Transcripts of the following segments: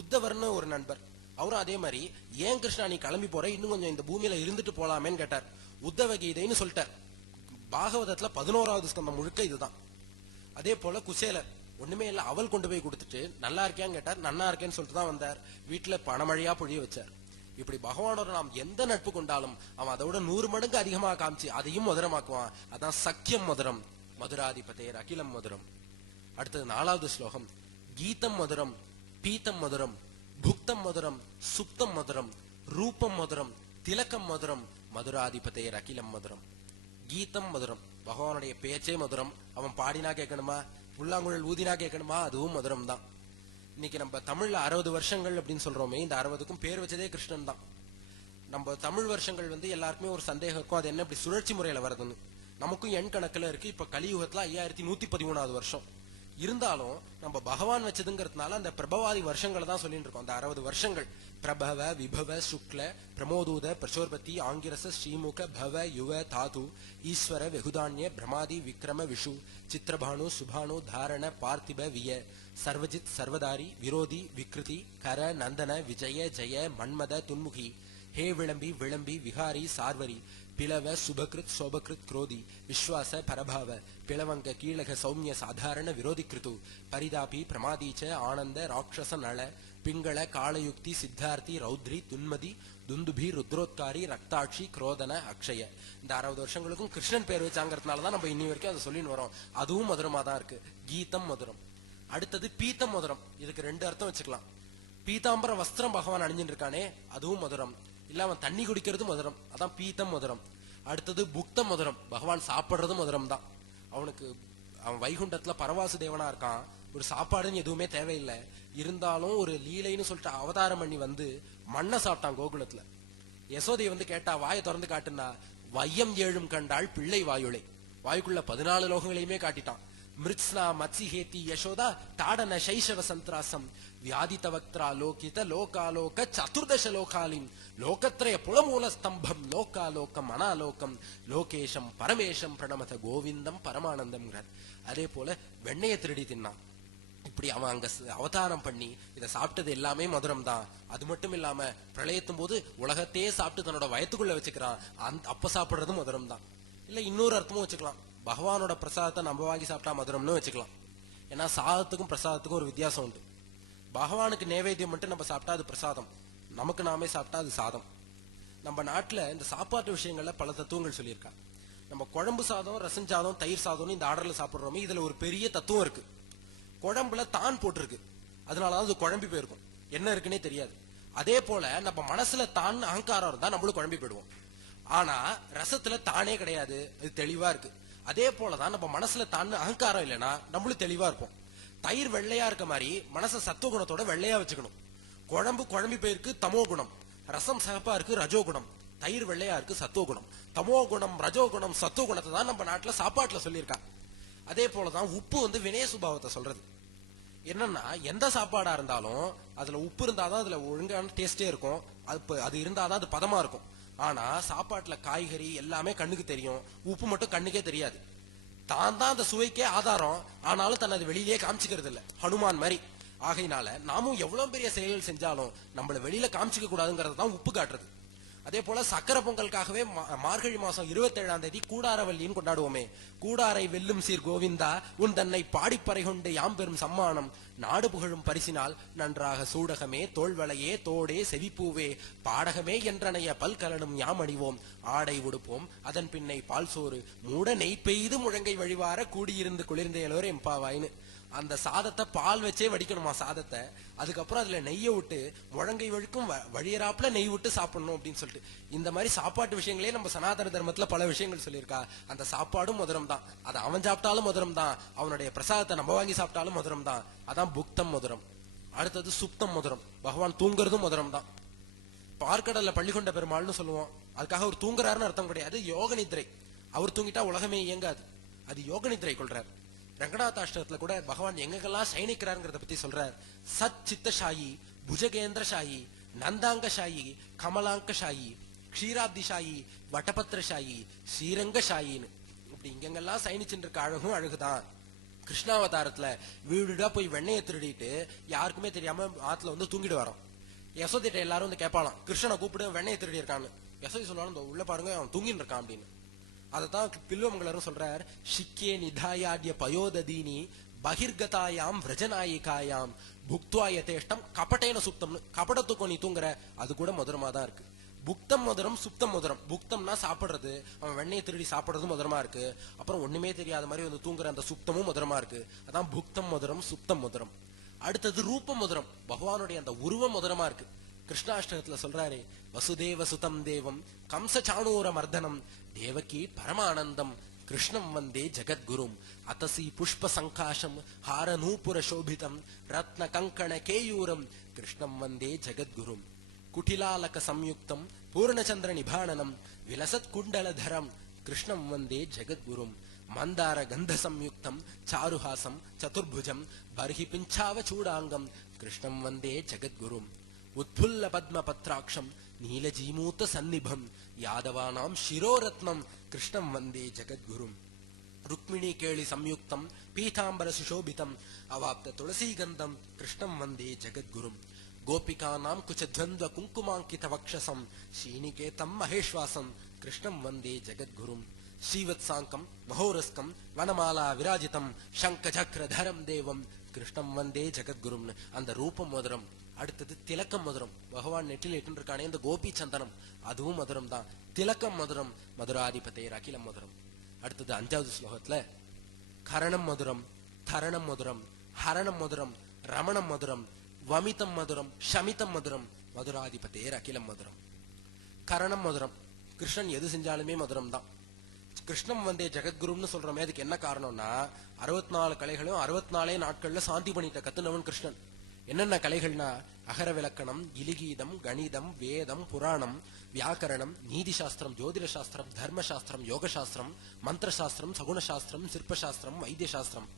உத்தவர்னு ஒரு நண்பர், அவரும் அதே மாதிரி ஏன் கிருஷ்ணா நீ கிளம்பி போற, இன்னும் கொஞ்சம் இந்த பூமியில இருந்துட்டு போலாமேன்னு கேட்டார். உத்தவ கீதைன்னு சொல்லிட்டார். பாகவதத்துல 11வது ஸ்கந்தம் முழுக்க இதுதான். அதே போல குசேலர் ஒண்ணுமே இல்ல, அவள் கொண்டு போய் கொடுத்துட்டு நல்லா இருக்கியான்னு கேட்டார். நன்னா இருக்கேன்னு சொல்லிட்டு தான் வந்தார். வீட்டுல பணமழையா பொழிய வச்சார். இப்படி பகவானோட நாம் எந்த நட்பு கொண்டாலும் அவன் அதோட 100 மடங்கு அதிகமாக காமிச்சு அதையும் மதுரமாக்குவான். அதான் சக்கியம் மதுரம், மதுராதிபதேர் அகிலம் மதுரம். அடுத்தது 4வது ஸ்லோகம். கீதம் மதுரம், பீத்தம் மதுரம், புக்தம் மதுரம், சுப்தம் மதுரம், ரூபம் மதுரம், திலக்கம் மதுரம், மதுராதிபதேர் அகிலம் மதுரம். கீதம் மதுரம், பகவானுடைய பேச்சே மதுரம். அவன் பாடினா கேட்கணுமா, புல்லாங்குழல் ஊதினா கேட்கணுமா, அதுவும் மதுரம் தான். இன்னைக்கு நம்ம தமிழ்ல 60 வருஷங்கள் அப்படின்னு சொல்றோமே, இந்த 60க்கும் பேர் வச்சதே கிருஷ்ணன் தான். நம்ம தமிழ் வருஷங்கள் எல்லாருக்குமே ஒரு சந்தேகம் இருக்கும், அது என்ன இப்படி சுழற்சி முறையில வருதுன்னு. நமக்கும் எண் கணக்குல இருக்கு. இப்ப கலியுகத்துல 5113வது வருஷம் இருந்தாலும் நம்ம பகவான் வச்சதுங்கிறதுனால அந்த பிரபவாதி வருஷங்களை தான் சொல்லிட்டு இருக்கோம். அந்த 60 வருஷங்கள் பிரபவ விபவ சுக்ல பிரமோதூத பிரச்சோர்பத்தி ஆங்கிரச ஸ்ரீமுக பவ யுவ தாது ஈஸ்வர வெகுதான்ய பிரமாதி விக்ரம விஷு சித்திரபானு சுபானு தாரண பார்த்திப விய சர்வஜித் சர்வதாரி விரோதி விக்ருதி கர நந்தன விஜய ஜெய மன்மத துன்முகி ஹே விளம்பி விளம்பி விஹாரி சார்வரி பிளவ சுபகிருத் சோபகிருத் குரோதி விஸ்வாச பரபாவ பிளவங்க கீழக சௌமிய சாதாரண விரோதி கிருது பரிதாபி பிரமாதீச்ச ஆனந்த ராட்சச நள பிங்கள காளயுக்தி சித்தார்த்தி ரௌத்ரி துன்மதி துந்துபி ருத்ரோத்காரி ரக்தாட்சி குரோதன அக்ஷய. இந்த 60 வருஷங்களுக்கும் கிருஷ்ணன் பேர் வச்சாங்கிறதுனாலதான் நம்ம இன்னி வரைக்கும் அதை சொல்லின்னு வரோம். அதுவும் மதுரமா தான் இருக்கு. கீதம் மதுரம். அடுத்தது பீத்தம் மதுரம். இதுக்கு 2 அர்த்தம் வச்சுக்கலாம். பீதாம்பர வஸ்திரம் பகவான் அணிஞ்சிட்டு இருக்கானே, அதுவும் மதுரம். இல்ல அவன் தண்ணி குடிக்கிறது மதுரம், அதான் பீத்தம் மதுரம். அடுத்தது புக்தம் மதுரம், பகவான் சாப்பிடுறது மதுரம் தான். அவன் வைகுண்டத்துல பரவாசு தேவனா இருக்கான், ஒரு சாப்பாடுன்னு எதுவுமே தேவையில்லை. இருந்தாலும் ஒரு லீலைன்னு சொல்லிட்டு அவதாரம் பண்ணி மண்ணை சாப்பிட்டான் கோகுலத்துல. யசோதையை கேட்டா, வாயை திறந்து காட்டுனா, வையம் 7 கண்டாள் பிள்ளை வாயுளை. வாயுக்குள்ள 14 லோகங்களையுமே காட்டிட்டான். மிருத்ஸ்னா மத்சிஹேதி யசோதா தாடன சைஷவ சந்திராசம் வியாதித வக்த்ரா லோகித லோகாலோக சதுர்தச லோகாலிம் லோகத்ரய புலமூல ஸ்தம்பம் லோகாலோகம் அனாலோகம் லோகேஷம் பரமேஷம் பிரணமத கோவிந்தம் பரமானந்தம். அதே போல வெண்ணைய திருடி தின்னான். இப்படி அவன் அங்க அவதாரம் பண்ணி இதை சாப்பிட்டது எல்லாமே மதுரம் தான். அது மட்டும் இல்லாம பிரளயத்தும் போது உலகத்தையே சாப்பிட்டு தன்னோட வயத்துக்குள்ள வச்சுக்கிறான். அப்ப சாப்பிடுறதும் மதுரம் தான். இல்ல இன்னொரு அர்த்தமும் வச்சுக்கலாம், பகவானோட பிரசாதத்தை நம்ம வாங்கி சாப்பிட்டா மதுரம்னு வச்சுக்கலாம். ஏன்னா சாதத்துக்கும் பிரசாதத்துக்கும் ஒரு வித்தியாசம் உண்டு. பகவானுக்கு நைவேத்தியம் மட்டும் நம்ம சாப்பிட்டா அது பிரசாதம், நமக்கு நாமே சாப்பிட்டா அது சாதம். நம்ம நாட்டுல இந்த சாப்பாட்டு விஷயங்கள்ல பல தத்துவங்கள் சொல்லியிருக்கா. நம்ம குழம்பு சாதம், ரசம் சாதம், தயிர் சாதம்னு இந்த ஆர்டர்ல சாப்பிடுறோமே, இதுல ஒரு பெரிய தத்துவம் இருக்கு. குழம்புல தான் போட்டிருக்கு, அதனாலதான் அது குழம்பி போயிருக்கும், என்ன இருக்குன்னே தெரியாது. அதே போல நம்ம மனசுல தான் அகங்காரம் இருந்தா நம்மளும் குழம்பி போயிடுவோம். ஆனா ரசத்துல தானே கிடையாது, அது தெளிவா இருக்கு. அதே போலதான் நம்ம மனசுல தான் அகங்காரம் இல்லைன்னா நம்மளும் தெளிவா இருப்போம். தயிர் வெள்ளையா இருக்க மாதிரி மனச சத்துவ குணத்தோட வெள்ளையா வச்சுக்கணும். குழம்பு குழம்பி போயிருக்கு தமோ குணம், ரசம் சிகப்பா இருக்கு ரஜோ குணம், தயிர் வெள்ளையா இருக்கு சத்துவ குணம். தமோ குணம் ரஜோ குணம் சத்துவ குணத்தை தான் நம்ம நாட்டுல சாப்பாட்டுல சொல்லியிருக்கா. அதே போலதான் உப்பு வினய சுபாவத்தை சொல்றது. என்னன்னா எந்த சாப்பாடா இருந்தாலும் அதுல உப்பு இருந்தாதான் அதுல ஒழுங்கான டேஸ்டே இருக்கும், அது இருந்தாதான் அது பதமா இருக்கும். ஆனா சாப்பாட்டுல காய்கறி எல்லாமே கண்ணுக்கு தெரியும், உப்பு மட்டும் கண்ணுக்கே தெரியாது. தான் அந்த சுவைக்கே ஆதாரம், ஆனாலும் தன்னை அது வெளியிலேயே காமிச்சுக்கிறது இல்ல, ஹனுமான் மாதிரி. ஆகையினால நாமும் எவ்வளவு பெரிய செயல்கள் செஞ்சாலும் நம்மள வெளியில காமிச்சிக்க கூடாதுங்கிறது தான் உப்பு காட்டுறது. அதே போல சக்கர பொங்கலுக்காகவே மார்கழி மாசம் 27ஆம் தேதி கூடாரவல்லின்னு கொண்டாடுவோமே. கூடாரை வெல்லும் சீர் கோவிந்தா உன் தன்னை பாடிப்பறை கொண்டு யாம் பெரும் சம்மானம் நாடு புகழும் பரிசினால் நன்றாக சூடகமே தோல்வளையே தோடே செவிப்பூவே பாடகமே என்றனைய பல்கலனும் யாம் அணிவோம் ஆடை உடுப்போம் அதன் பின்னை பால் சோறு மூட நெய் பெய்து முழங்கை வழிவார கூடியிருந்து குளிர்ந்தேலோர் எம்பாவாயின்னு. அந்த சாதத்தை பால் வச்சே வடிக்கணுமா சாதத்தை, அதுக்கப்புறம் அதுல நெய்யை விட்டு முழங்கை வழுக்கும் வழியறாப்புல நெய் விட்டு சாப்பிடணும் அப்படின்னு சொல்லிட்டு இந்த மாதிரி சாப்பாட்டு விஷயங்களே நம்ம சனாதன தர்மத்துல பல விஷயங்கள் சொல்லியிருக்கா. அந்த சாப்பாடும் மதுரம் தான், அதை அவன் சாப்பிட்டாலும் மதுரம் தான், அவனுடைய பிரசாதத்தை நம்ம வாங்கி சாப்பிட்டாலும் மதுரம் தான். அதான் புக்தம் மதுரம். அடுத்தது சுப்தம் மதுரம், பகவான் தூங்குறதும் மதுரம் தான். பார்க்கடல்ல பள்ளிகொண்ட பெருமாள்னு சொல்லுவோம், அதுக்காக அவர் தூங்குறாருன்னு அர்த்தம் கிடையாது. யோக நித்ரை, அவர் தூங்கிட்டா உலகமே இயங்காது, அது யோக நித்ரை கொள்றார். ரங்கநாதாஷ்டகத்துல கூட பகவான் எங்கெல்லாம் சயனிக்கிறாருங்கிறத பத்தி சொல்றார். சத் சித்தசாயி, புஜகேந்திர சாயி, நந்தாங்க சாயி, கமலாங்க சாயி, க்ஷீராப்தி சாயி, வட்டபத்திர சாயி, ஸ்ரீரங்க சாயின்னு இப்படி இங்கெங்கெல்லாம் சயனிச்சுட்டு இருக்க அழகும் அழகுதான். கிருஷ்ணாவதாரத்துல வீடுடா போய் வெண்ணையை திருடிட்டு யாருக்குமே தெரியாம ஆத்துல வந்து தூங்கிட்டு வரோம். யசோதிட்ட எல்லாரும் வந்து கேட்பாலாம், கிருஷ்ணனை கூப்பிடு வெண்ணையை திருடி இருக்கான்னு. யசோதி சொல்லுவாலும் இந்த உள்ள பாருங்க அவன் தூங்கிட்டு இருக்கான் அப்படின்னு. அதத்தான் பில்வமங்கலரும் சொல்றார், ஷிக்கே நிதாயாட்ய பயோததீனி பகிர்கதாயாம் விரஜநாயிகாயாம் புக்துவா யதேஷ்டம் கபட்டேன சுப்தம்னு. கபடத்துக்கும் நீ தூங்குற அது கூட மதுரமா தான் இருக்கு. புக்தம் மதுரம் சுப்தம் மதுரம். புக்தம்னா சாப்பிடுறது, அவன் வெண்ணையை திருடி சாப்பிடுறது மதுரமா இருக்கு. அப்புறம் ஒண்ணுமே தெரியாத மாதிரி வந்து தூங்குற அந்த சுப்தமும் மதுரமா இருக்கு. அதான் புக்தம் மதுரம் சுப்தம் மதுரம். அடுத்தது ரூப மதுரம், பகவானுடைய அந்த உருவம் மதுரமா இருக்கு. கிருஷ்ணாஷ்டகத்துல சொல்றாரு, வசுதேவ சுதம் தேவம் கம்ச சாணூர மர்தனம் தேவகி பரமானந்தம் கிருஷ்ணம் வந்தே ஜெகத்குரும் அத்தசி புஷ்ப சங்காஷம் ஹார நூபுர சோபிதம் ரத்ன கங்கண கேயூரம் கிருஷ்ணம் வந்தே ஜெகத்குரும் குட்டிலாலக சம்யுக்தம் பூர்ணச்சந்திர நிபானனம் விலசத் குண்டலதரம் கிருஷ்ணம் வந்தே ஜெகத்குரும் மந்தார கந்த சம்யுக்தம் சாருஹாசம் சதுர்புஜம் பர்ஹி பிஞ்சாவ சூடாங்கம் கிருஷ்ணம் வந்தே ஜெகத்குரும் உத்புல்ல பத்ம பத்ராட்சம் நீலஜீமூத்த சந்நிபம் யாதவானாம் சிரோரத்னம் கிருஷ்ணம் வந்தே ஜெகத்குரும் ருக்மிணி கேளி சம்யுக்தம் பீதாம்பர சுஷோபிதம் அவாப்த துளசீகந்தம் கிருஷ்ணம் வந்தே ஜெகத்குரும் கோபிகானாம் குச்சத்வந்த்வ குங்குமாங்கித வக்ஷசம் ஸ்ரீநிகேதம் மகேஷ்வாசம் கிருஷ்ணம் வந்தே ஜெகத்குரும் ஸ்ரீவத்சாங்கம் மகோரஸ்கம் வனமாலா விராஜிதம் சங்க சக்கரதரம் தேவம் கிருஷ்ணம் வந்தே ஜெகத்குரும். அந்த ரூபம் மதுரம். அடுத்தது திலக்கம் மதுரம். பகவான் நெற்றில் இட்டு இருக்கானே இந்த கோபி சந்தனம், அதுவும் மதுரம் தான். திலக்கம் மதுரம், மதுராதிபதேர் அகிலம் மதுரம். அடுத்தது 5வது ஸ்லோகத்துல கரணம் மதுரம், தரணம் மதுரம், ஹரணம் மதுரம், ரமணம் மதுரம், வமிதம் மதுரம், ஷமிதம் மதுரம், மதுராதிபதேர் அகிலம் மதுரம். கரணம் மதுரம், கிருஷ்ணன் எது செஞ்சாலுமே மதுரம் தான். கிருஷ்ணம் வந்தே ஜெகத்குருன்னு சொல்றோமே, அதுக்கு என்ன காரணம்னா 64 கலைகளும் 64 நாட்கள்ல சாந்தி பண்ணிட்ட கத்துனவன் கிருஷ்ணன். என்னென்ன கலைகள்னா அகர விளக்கணம், இலிகீதம், கணிதம், வேதம், புராணம், வியாக்கரணம், நீதி சாஸ்திரம், ஜோதிட சாஸ்திரம், தர்ம சாஸ்திரம், யோக சாஸ்திரம், மந்திர சாஸ்திரம், சகுன சாஸ்திரம், சிற்ப சாஸ்திரம், வைத்திய சாஸ்திரம்,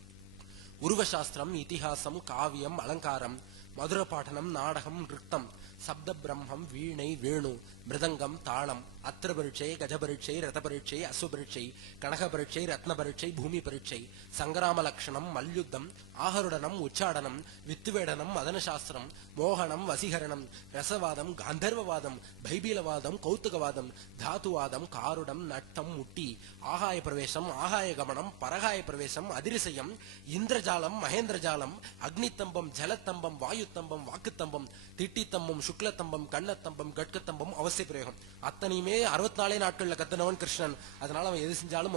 உருவ சாஸ்திரம், இதிகாசம், காவியம், அலங்காரம், மதுர பாடனம், நாடகம், நிருத்தம், சப்த பிரம்மம், வீணை, வேணு, மிருதங்கம், தாளம், அத்திர பரீட்சை, கஜ பரீட்சை, ரத பரீட்சை, அஸ்வ பரீட்சை, கனக பரீட்சை, ரத்ன பரீட்சை, பூமி பரீட்சை, சங்கிராம லட்சணம், மல்யுத்தம், ஆகருடனம், உச்சாடனம், வித்துவேடனம், மதன சாஸ்திரம், மோகனம், வசீகரணம், ரசவாதம், காந்தர்வவாதம், பைபீலவாதம், கௌத்துகவாதம், தாத்துவாதம், காருடம், நட்டம், முட்டி, ஆகாய பிரவேசம், ஆகாய கமனம், பரகாய பிரவேசம், அதிரிசயம், இந்திரஜாலம், மகேந்திரஜாலம், அக்னித்தம்பம், ஜலத்தம்பம், வாயுத்தம்பம், வாக்குத்தம்பம், திட்டித்தம்பம், சுக்லத்தம்பம், கண்ணத்தம்பம், கட்கத்தம்பம், அவசிய பிரயோகம். அத்தனையுமே 64 நாட்கள்ல கத்துனவன் கிருஷ்ணன். அதனால அவன் எது செஞ்சாலும்